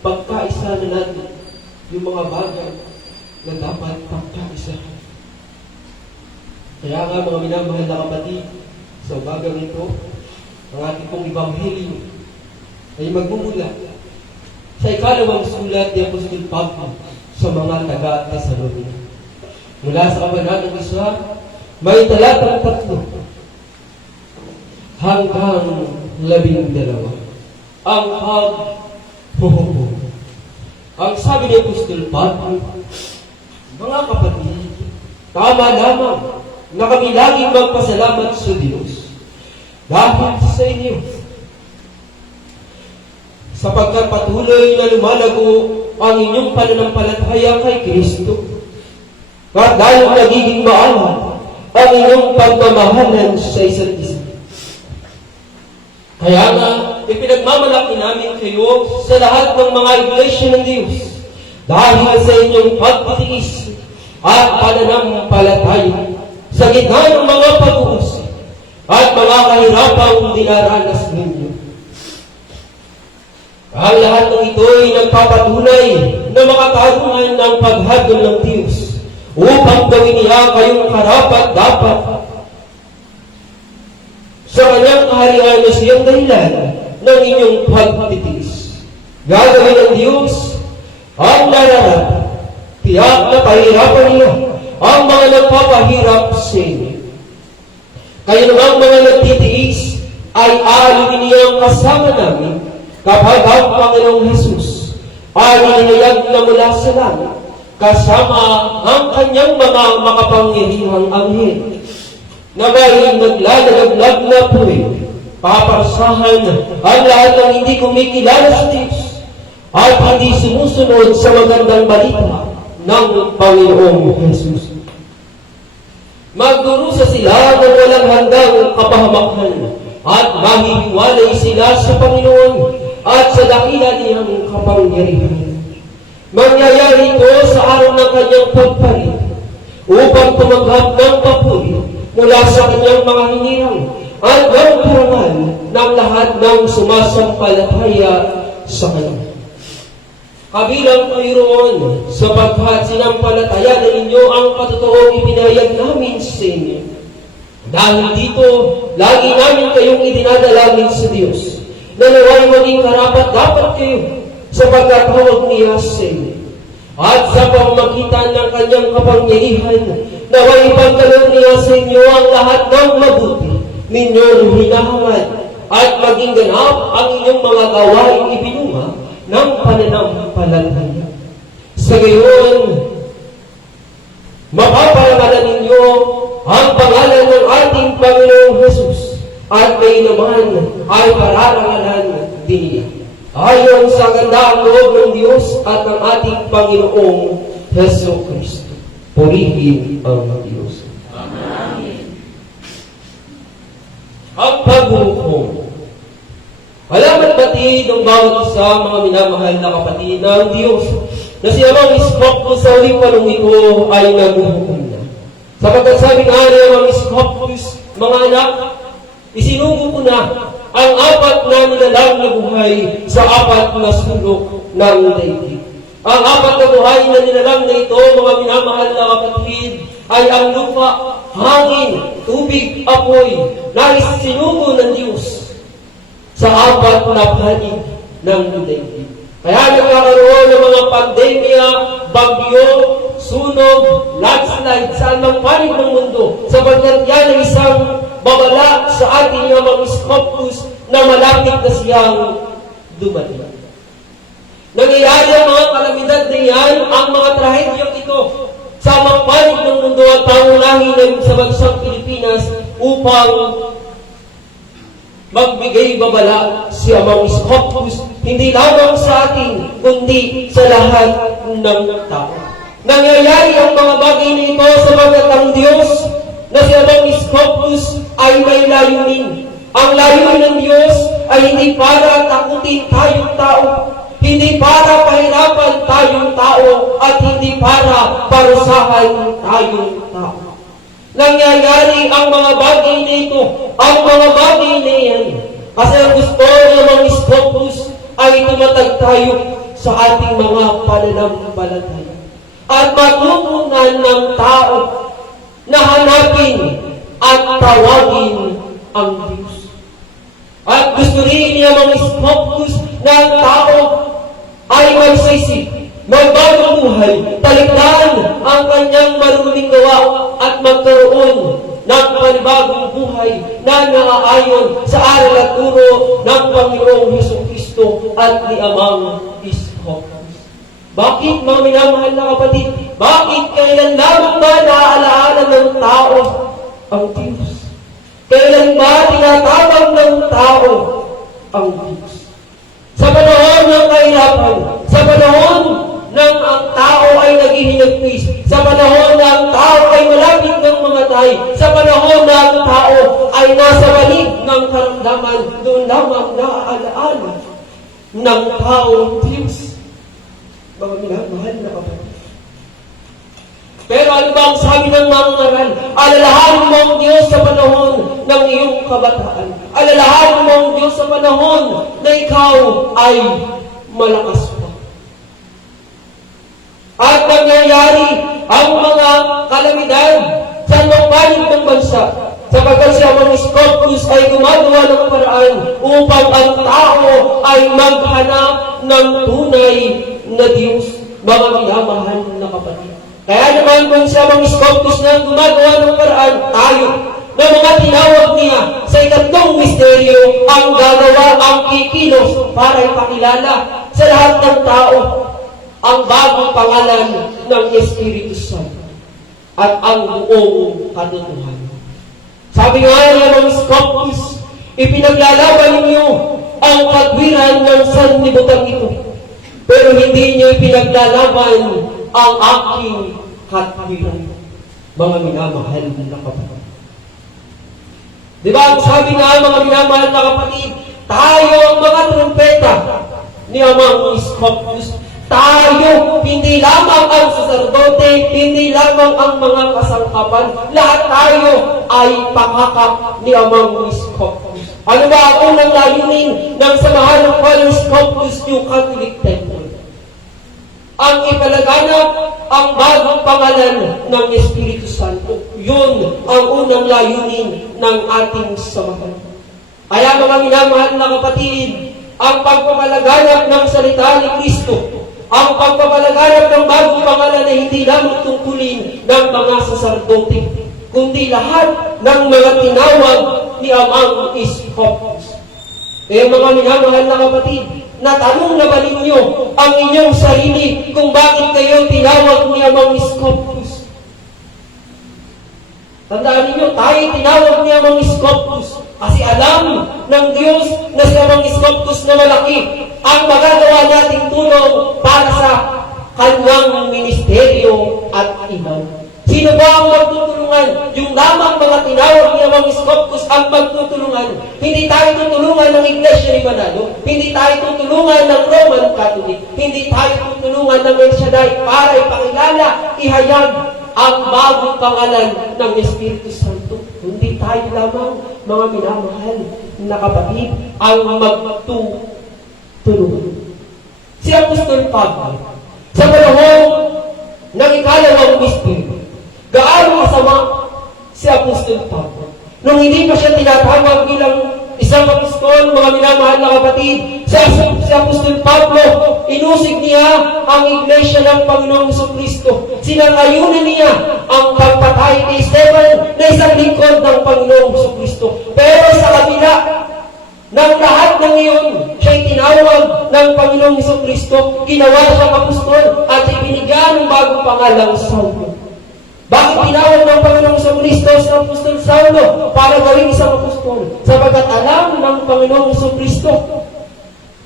pagkaisa na natin yung mga bagay na dapat pagkaisahan. Kaya nga mga minamahal na kapatid, sa umagang ito, ang ating pong Ebanghelyo ay magmumula sa ikalawang sulat ni Apostol Pablo sa mga taga-Tesalonica. Mula sa kabanatang 1, may talatang 3 hanggang 12. Ang paghuhubog. Ang sabi ni Apostol Pablo, mga kapatid, tama lamang na kami laging magpasalamat sa Diyos dahil sa inyo, sapagkat patuloy na lumalago ang inyong pananampalataya kay Kristo, at dahil nagiging maalam ang inyong pagmamahalan sa isa't isa. Kaya nga, ipinagmamalaki namin kayo sa lahat ng mga iglesia ng Diyos dahil sa inyong pagtitiis at pananampalataya sa gitna ng mga pag-uusap at mga kahirapang dinaranas ninyo. Ang lahat ng ito ay nagpapatunay na makatarungan ng paghagod ng Diyos upang gawin niya kayong karapat-dapat sa kanyang kaharian na siyang dahilan ng inyong pagtitiis. Gagawin ng Diyos ang nararapat, tiyak na pahirapan niya ang mga nagpapahirap sa inyo. Kayo namang mga nagtitiis ay aalugin niyang kasama namin kapag ang Panginoong Hesus ay inihayag na mula sa langit kasama ang kanyang mga makapangyarihang anghel na may naglalaglag na puwing, paparsahan ang lahat ng hindi kumikilala sa Diyos at hindi sumusunod sa magandang balita ng Panginoong Hesus. Magdurusa sila ng walang hanggang kapahamakan at mahihiwalay sila sa Panginoon at sa dakila niyang kapangyarihan. Mangyayari ito sa araw ng kanyang pagpalit upang tumanggap ng papuri mula sa kanyang mga hinirang at ng karangal ng lahat ng sumasampalataya sa kanya. Kabilang kayo roon, sapagkat sinampalataya na ninyo ang patotoong ipinahayag namin sa inyo. Dahil dito, lagi namin kayong idinadalangin sa Diyos, na naway maging karapat-dapat kayo, sapagkat hawag niya sa inyo. At sa pamamagitan ng kanyang kapangyarihan, naway ipagkaloob niya sa inyo ang lahat ng mabuti ninyong hinahangad, at maging ganap ang inyong mga gawaing ibinunga ng pananampalataya. Sa gayon, mapaparangalan ninyo ang pangalan ng ating Panginoong Hesus at may naman ay pararangalan din niya. Ayon sa gandang loob ng Diyos at ng ating Panginoong Hesus Kristo. Purihin ang Diyos. Amen. Ang paghuhukom. Alamat batid ng bawat isa, mga minamahal na kapatid ng Diyos, na si Amang Iskopus sa uling panong ito ay naghuhukom na. Sapagkat sabi nga ni Amang Iskopus, mga anak, isinugo ko na ang 4 na nilalang na buhay sa 4 na sulok ng daigdig. Ang 4 na buhay na nilalang na ito, mga minamahal na kapatid, ay ang lupa, hangin, tubig, apoy, na isinugo ng Diyos sa 4 na panig ng daigdig. Kaya nagkakaroon ng mga pandemya, bagyo, sunog, landslide sa anumang panig ng mundo, sapagkat yan ay isang babala sa ating mga Iskopus na malapit na siyang dumating. Nangyayari ang mga kalamidad na yan, ang mga trahedyang ito, sa mga panig ng mundo at pangunahin sa bansang Pilipinas upang magbigay babala si Amang Iskopus, hindi lamang sa atin, kundi sa lahat ng tao. Nangyayari ang mga bagay na ito sapagkat ang Diyos na si Amang Iskopus ay may layunin. Ang layunin ng Diyos ay hindi para takutin tayong tao, hindi para pahirapan tayong tao, at hindi para parusahan tayong tao. Nangyayari ang mga bagay na ito, ang mga bagay na yan, kasi ang gusto ng mga Iskopus ay tumatag tayo sa ating mga pananampalataya. At matutunan ng tao na hanapin at tawagin ang Diyos. At gusto rin niya mag-focus na ang tao ay magsisip, magbagong buhay, talikdan ang kanyang marunong gawa at magkaroon ng panibagong buhay na naaayon sa aral at turo ng Panginoong Hesukristo at ni Amang Isko. Bakit, mga minamahal na kapatid? Bakit kailan lamang ba naaalaala ng tao ang Diyos? Kailan ba tinatawag ng tao ang Diyos? Sa panahon ng kahirapan, sa panahon ng ang tao ay naghihinagpis, sa panahon na ang tao ay malapit ng mamatay, sa panahon na ang tao ay nasa balig ng karamdaman, doon lamang naaalaala ng tao ang Diyos. Mga minamahal na kapatid. Pero ano ba ang sabi ng mga ngaral? Alalahanin mo ang Diyos sa panahon ng iyong kabataan. Alalahanin mo ang Diyos sa panahon na ikaw ay malakas pa. At nangyayari ang mga kalamidad sa panig ng bansa, sapagkat si Amang Scotus ay gumagawa ng paraan upang ang tao ay maghanap ng tunay na Diyos, mga minamahal na kapatid. Kaya naman kung si Amang Scotus na gumagawa ng paraan, tayo, na mga tinawag niya sa ikatlong misteryo, ang gagawa, ang kikilos para ipakilala sa lahat ng tao ang bagong pangalan ng Espiritu Santo at ang buong katotohanan. Sabi nga ni Amang Scotus, ipinaglalaban ninyo ang katwiran ng sanlibutan ito, pero hindi niyo ipinaglalaban ang aking katwiran. Mga minamahal na kapatid. Diba ang sabi nga, mga minamahal na kapatid, tayo ang mga trumpeta ni Amang Scotus. Tayo, hindi lamang ang saserdote, hindi lamang ang mga kasangkapan, lahat tayo ay pangakap ni Amang Scotus. Ano ba ang unang layunin ng samahan ng Amang Scotus, yung Catholic Temple? Ang ipalaganap ang bagong pangalan ng Espiritu Santo. Yun ang unang layunin ng ating samahan. Kaya mga minamahal na kapatid, ang pagpapalaganap ng salita ni Kristo, ang pagpapalaganap ng bagong pangalan ay hindi lamang tungkulin ng mga saserdote, kundi lahat ng mga tinawag ni Amang Scotus. Eh mga minamahal na kapatid, natanong na ba ninyo ang inyong sarili kung bakit kayo tinawag ni Amang Scotus? Tandaan ninyo, tayo tinawag ni Amang Scotus kasi alam ng Diyos na si Amang Scotus na malaki ang magagawa nating tulong para sa kanyang ministeryo at iman. Sino ba ang magtutulungan? Yung lamang mga tinawag ni Amang Scotus ang magtutulungan. Hindi tayo tutulungan ng Iglesia ni Manalo. Hindi tayo tutulungan ng Roman Catholic. Hindi tayo tutulungan ng El Shaddai para ipakilala, ihayag ang bagong pangalan ng Espiritu Santo. Hindi tayo lamang, mga minamahal na kapatid, ang magtutulungan. Si Apostol Pablo, sa panahon ng ikalawang misteryo, gaano kasama si Apostol Pablo. Nung hindi pa siya tinatawag bilang isang apostol, mga minamahal na kapatid, si Apostol Pablo, inusig niya ang Iglesia ng Panginoong Hesukristo. Sinangayunan niya ang pagpatay kay Esteban na isang lingkod ng Panginoong Hesukristo. Pero sa kabila ng lahat ng iyon, siya'y tinawag ng Panginoong Hesukristo, ginawa siyang apostol at ibinigyan ng bagong pangalang Saulo. Bakit tinawag ng Panginoong Hesukristo sa Apostol Saulo para gawing isang apostol? Sapagkat alam ng Panginoong Hesukristo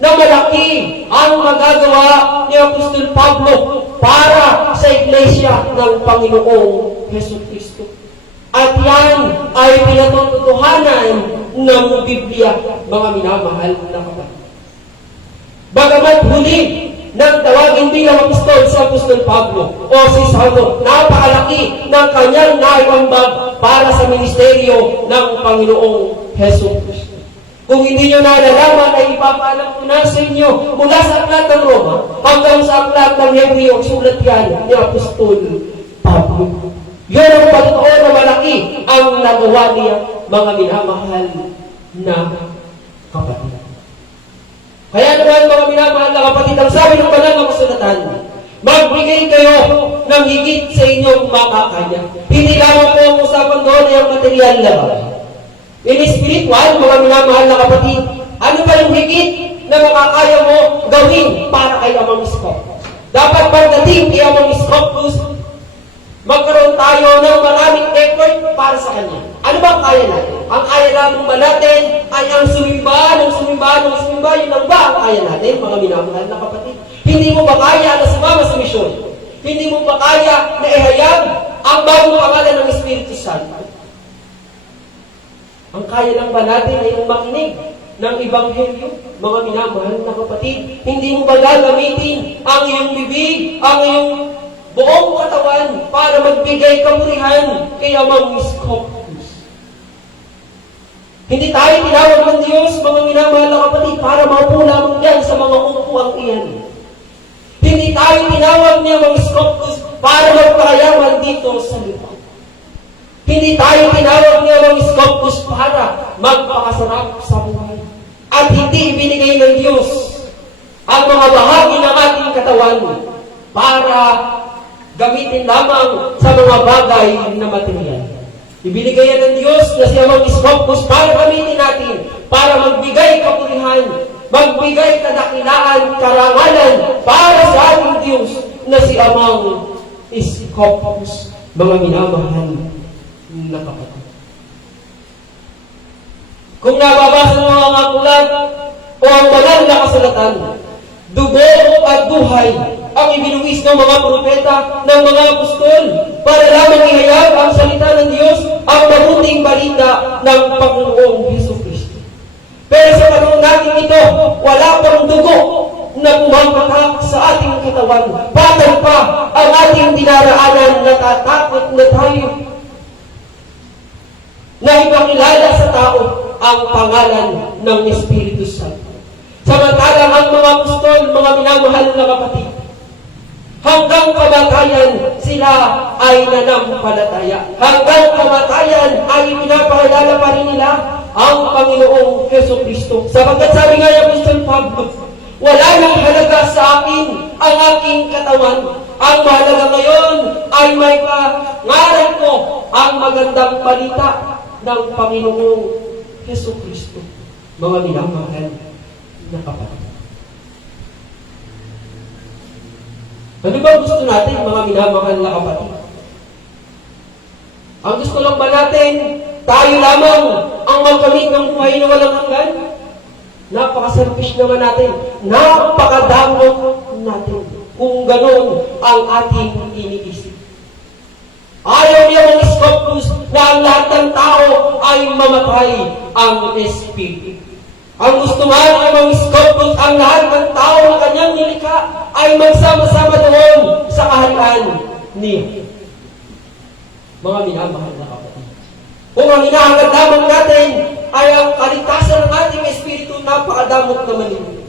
na malaki ang magagawa ni Apostol Pablo para sa Iglesia ng Panginoong Hesukristo. At yan ay pinatutuhanan ng Biblia, mga minamahal na kapatid. Bagamat huli nang tawagin bilang apostol si Apostol Pablo o si Saulo, napakalaki ng kanyang naiambag para sa ministeryo ng Panginoong Hesus Kristo. Kung hindi nyo nalalaman, ay ipapaalam ko na sa inyo mula sa aklat ng Roma hanggang sa aklat ng Hebreo, sulat yan ni Apostol Pablo. Yun ang pagtotoo na malaki ang nagawa niya, mga minamahal na kapatid. Kaya naman, mga minamahal na kapatid, ang sabi ng banal na kasulatan, magbigay kayo ng higit sa inyong makakaya. Hindi lamang po ang usapan doon ay ang material lamang. In spiritual, mga minamahal na kapatid, ano ba yung higit na makakaya mo gawin para kay Amang Iskopos? Dapat pagdating kay Amang Iskopos, magkaroon tayo ng maraming effort para sa Kanya. Ano ba ang kaya natin? Ang kaya lamang ba natin ay ang sumimba, yun lang ba ang kaya natin, mga minamahal na kapatid? Hindi mo ba kaya na sumama sa misyon? Hindi mo ba kaya na ihayag ang bagong pangalan ng Espiritu Santo? Ang kaya lang ba natin ay yung makinig ng Ebanghelyo, mga minamahal na kapatid? Hindi mo ba gagamitin ang iyong bibig, ang iyong buong katawan para magbigay kapurihan kay Amang Iskopos? Hindi tayo tinawag ng Diyos, mga minamahal na kapatid, para maupo lamang yan sa mga upuang iyan. Hindi tayo tinawag ni Amang Iskopos para magpakayaman dito sa lupa. Hindi tayo tinawag ni Amang Iskopos para magpakasarap sa buhay. At hindi ibinigay ng Diyos ang mga bahagi ng ating katawan para gamitin lamang sa mga bagay na material. Ibinigay yan ng Diyos na si Amang Iskopos para gamitin natin, para magbigay kapurihan, magbigay kadakilaan, karangalan para sa ating Diyos na si Amang Iskopos, mga minamahal na kapatid. Kung nababasa mo ang aklat o ang banal na kasulatan, dugo at buhay ang ibinuwis ng mga propeta, ng mga apostol, para lamang ihayag ang salita ng Diyos, ang mabuting balita ng Panginoong Jesucristo. Pero sa panahon natin ito, wala pang dugo na pumapatak sa ating katawan. Patay pa ang ating dinaraanan, natatakot na tayo na ipakilala sa tao ang pangalan ng Espiritu Santo. Samantalang ang mga apostol, mga minamahal na kapatid, hanggang kamatayan sila ay nanampalataya. Hanggang kamatayan ay pinapakilala pa rin nila ang Panginoong Jesucristo. Sapagkat sabi nga ni Apostol Pablo, wala nang halaga sa akin ang aking katawan. Ang mahalaga ngayon ay may pangaral ko ang magandang balita ng Panginoong Jesucristo. Mga minamahal na kapatid. Ano ba gusto natin, mga minamahal na kapatid? Ang gusto lang ba natin, tayo lamang ang magkamit ng buhay na walang hanggan? Napaka-selfish naman natin. Napakadamot natin. Kung ganoon ang ating iniisip. Ayaw niya ng Iskopos na ang lahat ng tao ay mamatay ang Espiritu. Ang gusto nga ng mga Iskopos, ang lahat ng tao na kanyang nilikha ay magsama-sama doon sa kaharian niya. Mga minamahal na kapatid. Kung ang hinahangad lamang natin ay ang kaligtasan ng ating Espiritu, napakadamot naman ito.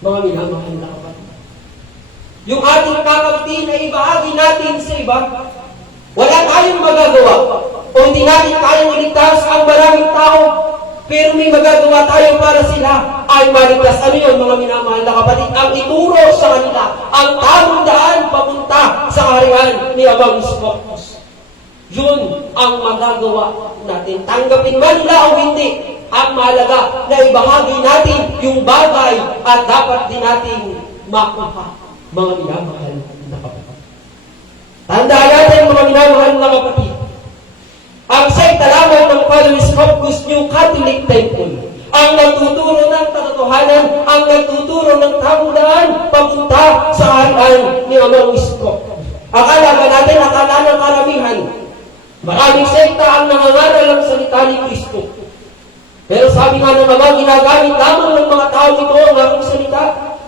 Mga minamahal na kapatid. Yung ating kakapti na ibahagi natin sa iba, wala tayong magagawa. O hindi natin kayang iligtas ang maraming tao, pero may magagawa tayo para sila ay maligtas. Ano yun, mga minamahal na kapatid? Ang ituro sa kanila, ang tamang daan papunta sa kaharian ni Amang Iskopos. Yun ang magagawa natin. Tanggapin man nila o hindi, ang mahalaga na ibahagi natin yung bagay at dapat din natin makuha. Mga minamahal na kapatid. Tandaan natin, mga minamahal na kapatid, ang sekta lamang ng Father Iskopos New Catholic Temple ang nagtuturo ng katotohanan, ang nagtuturo ng tamudaan papunta sa kaharian ni Amang Iskopos. Akala ba natin, akala ng karamihan, maraming sekta ang nangangaral ng salita ni Kristo. Pero sabi nga ng Ama, ginagamit lamang ng mga tao ito ang aking salita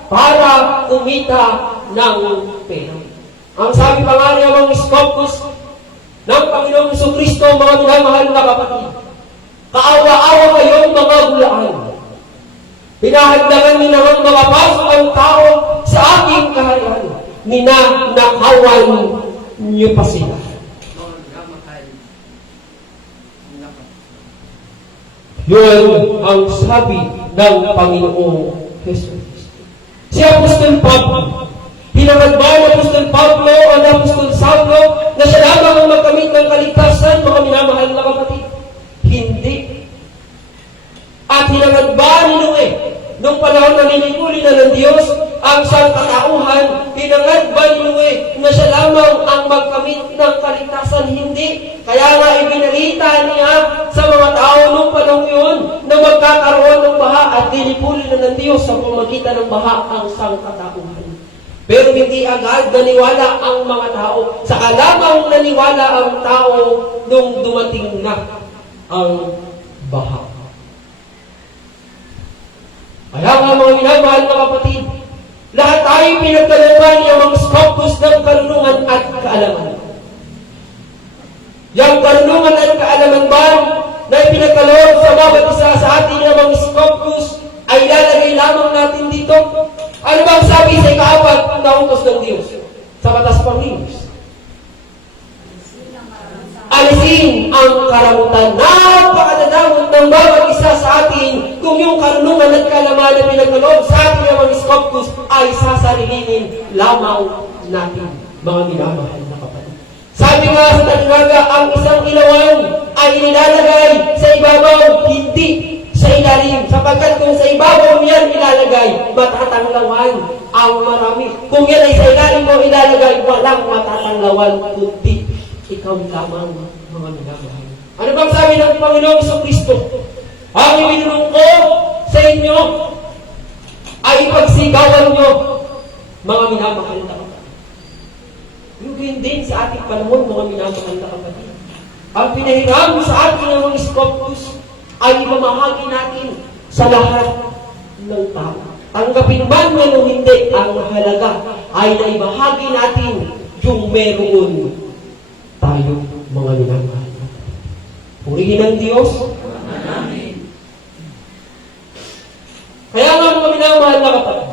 para kumita ng pera. Ang sabi pa nga ni Amang Iskopos ng Panginoong Jesucristo, mga minamahal na kapatid, Kaawa-awa kayong mga bulaan. Pinahagdagan ni naman makapasok ang tao sa aking kaharian. Ninakawan niyo pa sila. Yun ang sabi ng Panginoong Jesus. Si Apostol Pablo, hinangad ba ni Apostol Pablo o ni Apostol Saulo na siya lamang ang magkamit ng kaligtasan, mga minamahal na kapatid? Hindi. At hinangad ba ni Noe, nung panahon na nilikuli na ng Diyos ang sangkatauhan, hinangad ba ni Noe na siya lamang ang magkamit ng kaligtasan? Hindi. Kaya nga ibinalita niya sa mga tao nung panahon yun na magkakaroon ng baha at nilikuli na ng Diyos sa pamamagitan ng baha ang sangkatauhan. Pero hindi agad naniwala ang mga tao. Saka lamang naniwala ang tao nung dumating na ang baha. Kaya nga mga minamahal na kapatid, lahat tayo pinagkalooban ng mga skopus ng karunungan at kaalaman. Yang karunungan at kaalaman ba na ipinagkaloob sa bawat isa sa atin ng mga skopus ay lalagay lamang natin dito? Ano bang sabi sa ika-4 na utos ng Diyos sa batas Panginoon? Alisin ang karamutan. Napakadadamot ng bawat isa sa atin kung yung karunungan at kaalaman na pinagkaloob sa atin ng mga skopus ay sasarilinin lamang natin, mga minamahal na kapatid. Sabi nga sa talinaga, ang isang ilawan ay nilalagay sa ibabaw, hindi sa ilalim. Sapagkat kung sa ibabaw yan ilalagay, matatanglawan ang marami. Kung yan ay sa ilalim mo ilalagay, walang matatanglawan, kundi ikaw lamang, mga minamahal. Ano bang sabi ng Panginoong Jesucristo? Ang ibinulong ko sa inyo ay ipagsigawan nyo, mga minamahal na kapatid. Yung din sa ating panahon, mga minamahal na kapatid. Ang pinahiram sa ating ng mga skopus ay ipamahagi natin sa lahat ng tao. Tanggapin man o hindi, ang mahalaga ay naibahagi natin yung meron tayo, mga minamahal. Purihin ang Diyos. Amen. Kaya nga mga minamahal na kapatid,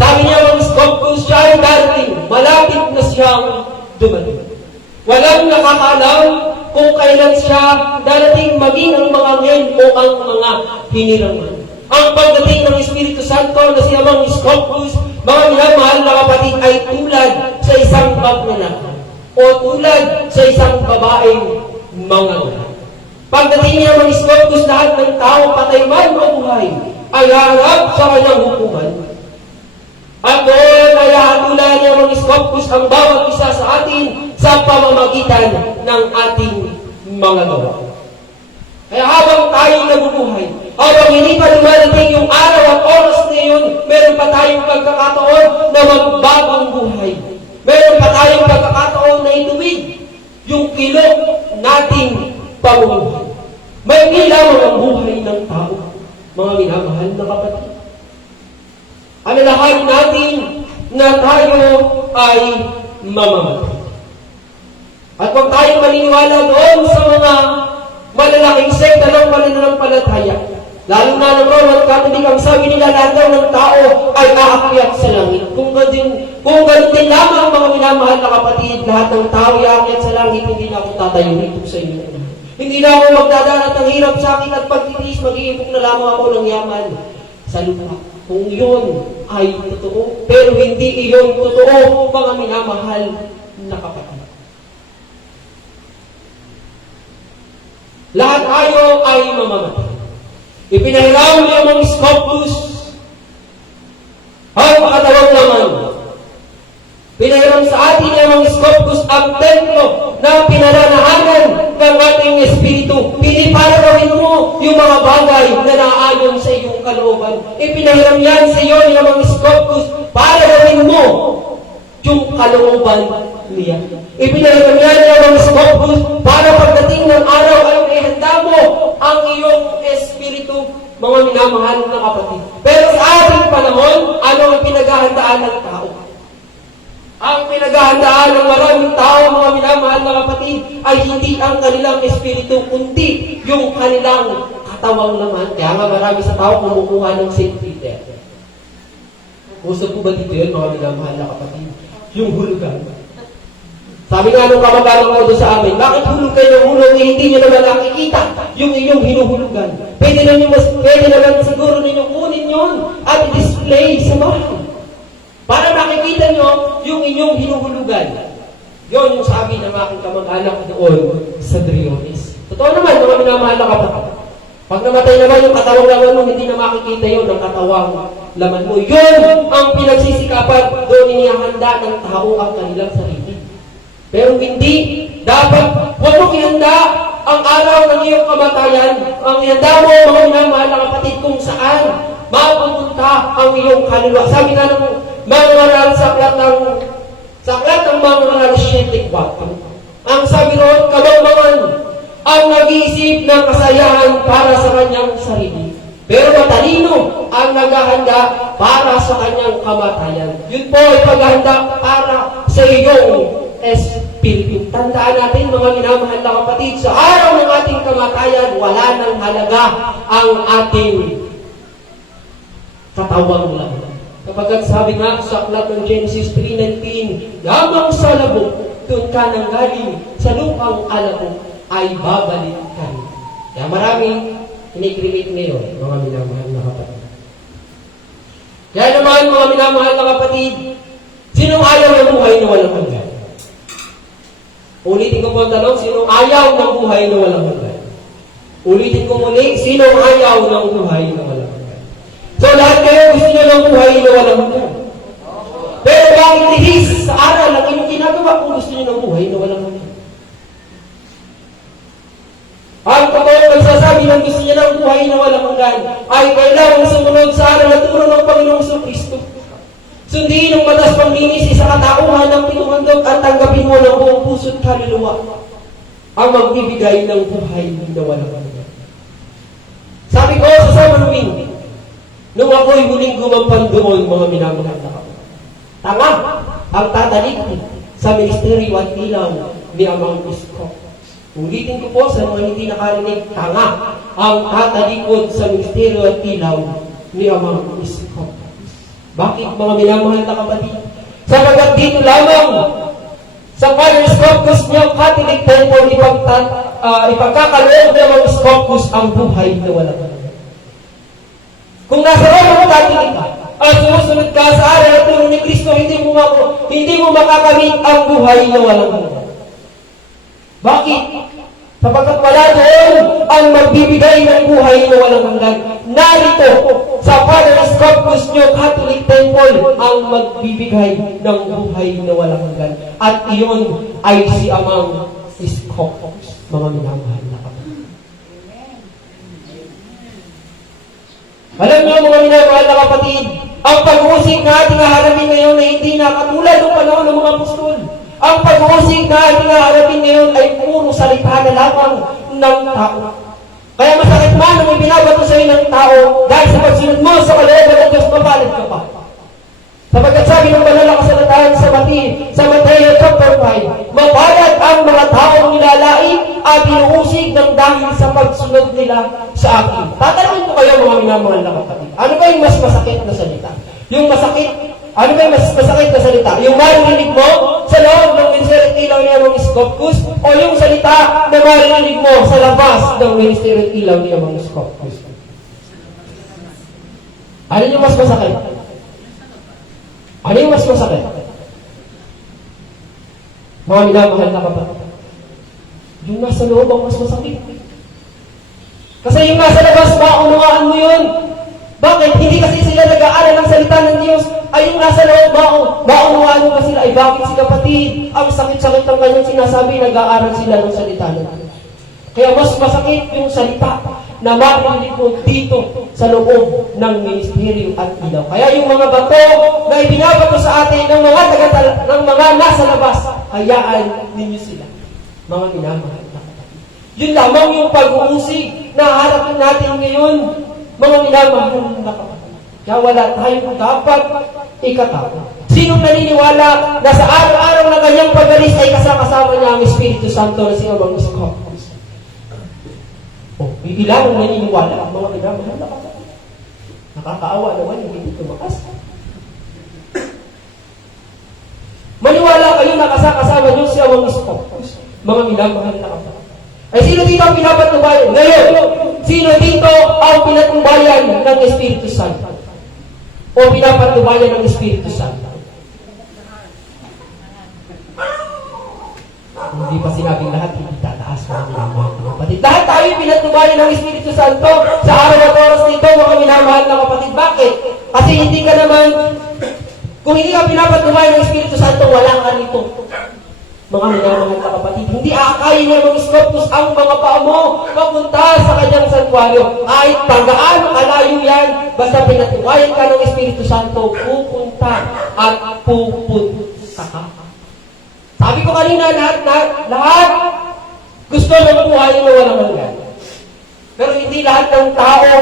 sabi niya mga skopus, siya ay darating, malapit na siyang dumating. Walang nakakalam kung kailan siya darating, maging ang mga ngayon o ang mga hiniraman. Ang pagdating ng Espiritu Santo na siya mga skopus, mga minamahal na kapatid, ay tulad sa isang bagnanaka o tulad sa isang babaeng mga anak. Pagdating niya mga skopus, lahat ng tao, patay man o buhay, ay harap sa kanyang hukuman. At doon ay hatulan niya mga skopus ang bawat isa sa atin sa pamamagitan ng ating mga gawa. Kaya habang tayo nabubuhay, habang hindi pa dumarating yung araw at oras na yun, meron pa tayong pagkakataon na magbagong buhay. Meron pa tayong pagkakataon na ituwid yung kilok nating pamumuhay. May lamang ang buhay ng tao, mga minamahal na kapatid. Alalahanin natin na tayo ay mamamatay. At huwag tayong maniniwala doon sa mga malalaking sekta ng pananampalataya. Lalo na ng Roman Catholic, ang sabi nila lahat daw ng tao ay aakyat sa langit. Kung ganun din lamang mga minamahal na kapatid, lahat ng tao ay aakyat sa langit, hindi na ako tatayo dito sa inyo. Hindi na ako magdadanas ng hirap sa akin at pagtitiis, mag-iipok na lamang ako ng yaman sa lupa. Kung yun ay totoo, pero hindi iyon totoo, mga minamahal na kapatid. Lahat tayo ay mamamatay. Ipinahiram niya mga skopus ang makatawag naman. Pinahiram sa atin ng mga skopus ang templo na pinananahanan ng ating espiritu. Hindi para gawin mo yung mga bagay na naayon sa iyong kalooban. Ipinahiram yan sa iyo ng mga skopus para gawin mo yung kalooban niya. Ipinahiram yan ng mga skopus para pagdating ng araw ay ihanda mo ang iyong espiritu, mga minamahal na kapatid. Pero sa ating panahon, ano ang pinaghahandaan ng tao? Ang pinaghahandaan ng maraming tao, mga minamahal na kapatid, ay hindi ang kanilang espiritu, kundi yung kanilang katawang laman. Kaya nga marami sa tao kumukuha ng St. Peter. Gusto po ba dito yun, mga minamahal na kapatid? Yung hulugan. Sabi nga nung kamag-anak ko doon sa amin, bakit hulog kayo ng hulog, hindi nyo naman nakikita yung inyong hinuhulugan? Pwede naman siguro ninyong kunin yun at display sa bahay. Para makikita nyo yung inyong hinuhulugan. Yun yung sabi ng aking kamag-anak doon sa Driones. Totoo naman, mga minamahal na kapatid. Pag namatay naman yung katawang laman mo, hindi na makikita yun ng katawang laman mo. Yun ang pinagsisikapan, doon inihahanda ng tao ang kanilang sarili. Pero hindi, dapat huwag mong ihanda ang araw ng iyong kamatayan. Ang ihanda mo, mga minamahal na kapatid, kung saan mapupunta ang iyong kaluluwa. Sabi nga ng mga ngaral sa aklat ng mga ngaral 7:4. Ang sabi roon, kabang-bangan ang nag-iisip ng kasayahan para sa kanyang sarili. Pero matalino ang naghahanda para sa kanyang kamatayan. Yun po ay paghahanda para sa iyong espiritu. Tandaan natin, mga minamahal na kapatid, sa araw ng ating kamatayan, wala nang halaga ang ating katawang laman. Kapag sabi nga sa aklat ng Genesis 3:19, lamang sa labog, doon ka nang galing, sa lupang alabog, ay babalik ka. Kaya maraming kinikreate ngayon, mga minamahal na kapatid. Kaya naman, mga minamahal na kapatid, sinong ayaw ng buhay na walang hanggan? Ulitin ko po ang tanong, sinong ayaw ng buhay na walang hanggan? Ulitin ko muli, sinong ayaw ng buhay na walang hanggan? So lahat kayo gusto nyo ng buhay na walang hanggan. Pero bakit lihis sa aral ang inyong ginagawa kung gusto nyo ng buhay na walang hanggan? Ang totoong nagsasabi ng gusto niya ng buhay na walang hanggan ay kailangang sumunod sa aral at turo ng Panginoong Kristo. Sundin ang batas panglinis sa katauhan ng pinumandog at tanggapin mo ng buong puso't kaluluwa ang magbibigay ng buhay na walang hanggan. Sabi ko sa Samanwin, nung ako'y huling gumampan doon, mga minamahal na kapatid, tanga ang tatalikod sa ministeryo at ilaw ni Amang Isko. Ulitin ko po sa mga hindi nakarinig, tanga ang tatalikod sa ministeryo at ilaw ni Amang Isko. Bakit, mga minamahal na kapatid? Sabagat dito lamang sa Father's Corpus niyang Catholic Temple ipagkakaloob ng mga Scopus ang buhay na walang hanggan. Kung nasa Roma Catholic ka, at sumusunod ka sa aral at turo ni Kristo, hindi mo makakamit ang buhay na walang hanggan. Bakit? Sapagkat wala doon ang magbibigay ng buhay na walang hanggan. Narito sa Father's Corpus nyo, Catholic Temple, ang magbibigay ng buhay na walang hanggan. At iyon ay si Amang Isko, mga minamahal na kapatid. Alam niyo, mga minamahal na kapatid, ang pag-uusig na ating haharapin ngayon ay hindi na katulad ng panahon ng mga apostol. Ang pag-uusig na ating haharapin ngayon ay puro salita na lamang ng tao. Kaya masakit man ang ibinabato sa iyo ng tao dahil sa pagsunod mo sa kalooban ng Diyos, mapalad ka pa. Sapagkat sabi ng banal na kasalatahan sa Mateo chapter 5, mapalad ang mga taong nilalait at inuusig ng dahil sa pagsunod nila sa akin. Tatanungin ko kayo, mga minamahal na kapatid, ano ba yung mas masakit na salita? Ano ba yung mas masakit na salita? Yung maririnig mo sa loob ng ministeryo at ilaw ni Amang Scopus o yung salita na maririnig mo sa labas ng ministeryo at ilaw ni Amang Scopus? Ano yung mas masakit? Ano yung mas masakit? Mga minamahal na kapatid, yung nasa loob ang mas masakit. Kasi yung nasa labas, maunawaan mo yun. Bakit? Hindi kasi sila nag-aaral ng salita ng Diyos. Ay yung nasa loob, maunawaan mo ba sila? Ay bakit si kapatid? Ang sakit-sakit ng kanyang sinasabi, nag-aaral sila ng salita ng Diyos. Kaya mas masakit yung salita na marinig mo dito sa loob ng ministeryo at ilaw. Kaya yung mga bato na ibinabato sa atin ng mga nasa labas, hayaan ninyo sila. Mga minamahal na kapatid. Yun lamang yung pag-uusig na harapin natin ngayon, mga minamahal na kapatid. Kaya wala tayong dapat ikatakot. Sino Sino naniniwala na sa araw-araw na kanyang pag-alis ay kasama niya ang Espiritu Santo na si Amang Iskop? O, ilan ang naniniwala ang mga minamahal na kapatid? Nakakaawa naman yung hindi tumakas. Maniwala kayo na kasama niyo si Amang Iskop, mga minamahal na kapatid. Ay sino dito ang pinapatnubayan? Ngayon, sino dito ang pinatnubayan ng Espiritu Santo? O pinapatnubayan ng Espiritu Santo? Hindi pa sinabing lahat, hindi tataas mga minamahal na kapatid. Lahat tayo pinatnubayan ng Espiritu Santo sa araw at oras nito, mga minamahal na kapatid. Bakit? Kasi hindi ka naman, kung hindi ka pinapatnubayan ng Espiritu Santo, wala ka nito. Mga minamahal na kapatid, hindi aakayin niya mga Iskopos ang mga paa mo papunta sa kanyang santuaryo. Kahit pagaano kalayo yan, basta pinatubayan ka ng Espiritu Santo, pupunta at pupunta ka. Sabi ko kanina, lahat gusto ng buhay na walang hanggan. Pero hindi lahat ng tao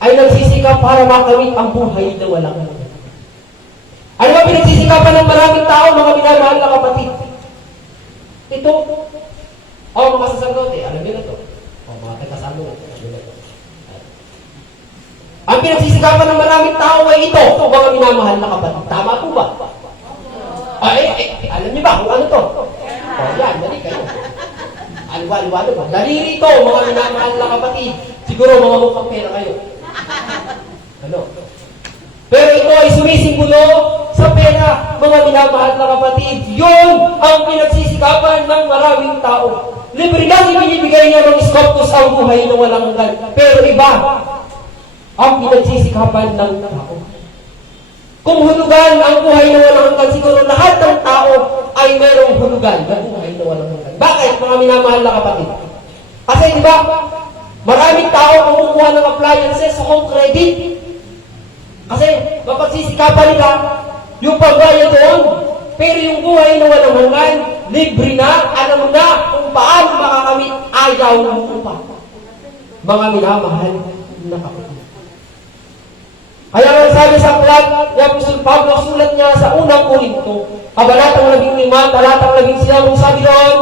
ay nagsisikap para makamit ang buhay na walang hanggan. Ano ba pinagsisikapan ng maraming tao, mga minamahal na kapatid? Ito, mga sasagote, alam niyo na ito. Mga tagasalo, alam niyo na ito. Ang pinagsisikapan ng maraming tao ay ito, mga minamahal na kapatid. Tama po ba? Alam niyo ba kung ano to? Yan, mali kayo. Alwa-alwalo ba? Daliri ito, mga minamahal na kapatid. Siguro mga mukhang pera kayo. Ano? Pero ito ay sumisimbolo sa pera, mga minamahal na kapatid. Yun ang pinagsisikapan ng maraming tao. Libre lang ibinibigay niya ng Iskopos ang buhay na walang hanggan. Pero iba ang pinagsisikapan ng tao. Kung hulugan ang buhay na walang hanggan, siguro lahat ng tao ay merong hulugan ng buhay na walang hanggan. Bakit, mga minamahal na kapatid? Kasi di ba, maraming tao ang kumukuha ng appliances sa home credit. Kasi mapagsisikapan nila yung pagbayad doon. Pero yung buhay na walang hanggan, libre na, alam mo na kung paano makakamit, ayaw mo pa. Mga minamahal na kapatid. Kaya nga sabi sa aklat ni Apostol Pablo, sulat niya sa unang Korinto, kabanatang 15, talatang 19, sabi doon,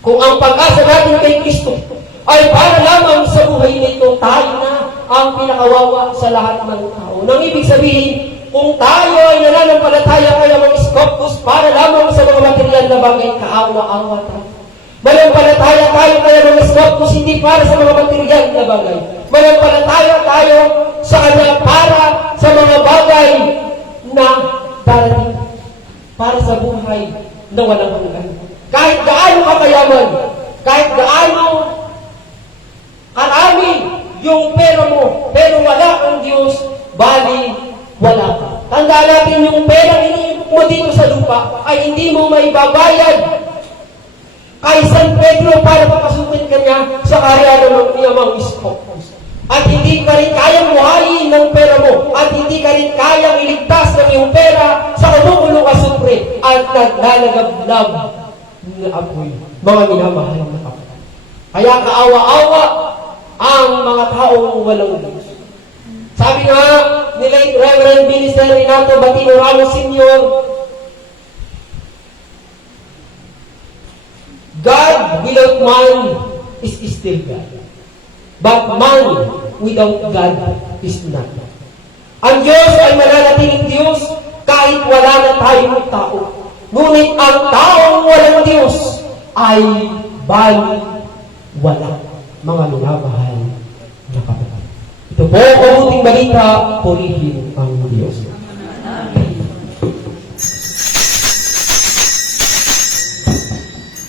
kung ang pag-asa natin kay Kristo ay para lamang sa buhay nito, tayo na ang pinakawawa sa lahat ng tao. Nang ibig sabihin, kung tayo ay nananampalataya kay Amang Iskopos para lamang sa mga material na bagay, kaawa-awa tayo. Manampalataya tayo kay Amang Iskopos hindi para sa mga material na bagay. Manampalataya tayo sa kanya para sa mga bagay na darating. Para sa buhay na walang hanggan. Kahit gaano kakayaman, kahit gaano karami yung pera mo, pero wala ang Diyos, bali, wala ka. Tandaan natin yung pera iniipot mo dito sa lupa ay hindi mo maibabayad kay San Pedro para papasukin kanya sa karyanan ng Amang Iskopos. At hindi ka rin kayang buhayin ng pera mo at hindi ka rin kayang iligtas ng iyong pera sa kumukulong asupre at naglalagablab na apoy. Mga minamahal na kapatid. Kaya kaawa-awa ang mga taong walang Diyos. Sabi nga ni late Reverend Minister Renato Batino Ramos Sr., God without man is still God. But man without God is not. Ang Diyos ay mananatiling Diyos kahit wala na tayong tao. Ngunit ang taong walang Diyos ay bali wala. Mga minamahal na kapatid. Ito po, mabuting balita, purihin ang Diyos.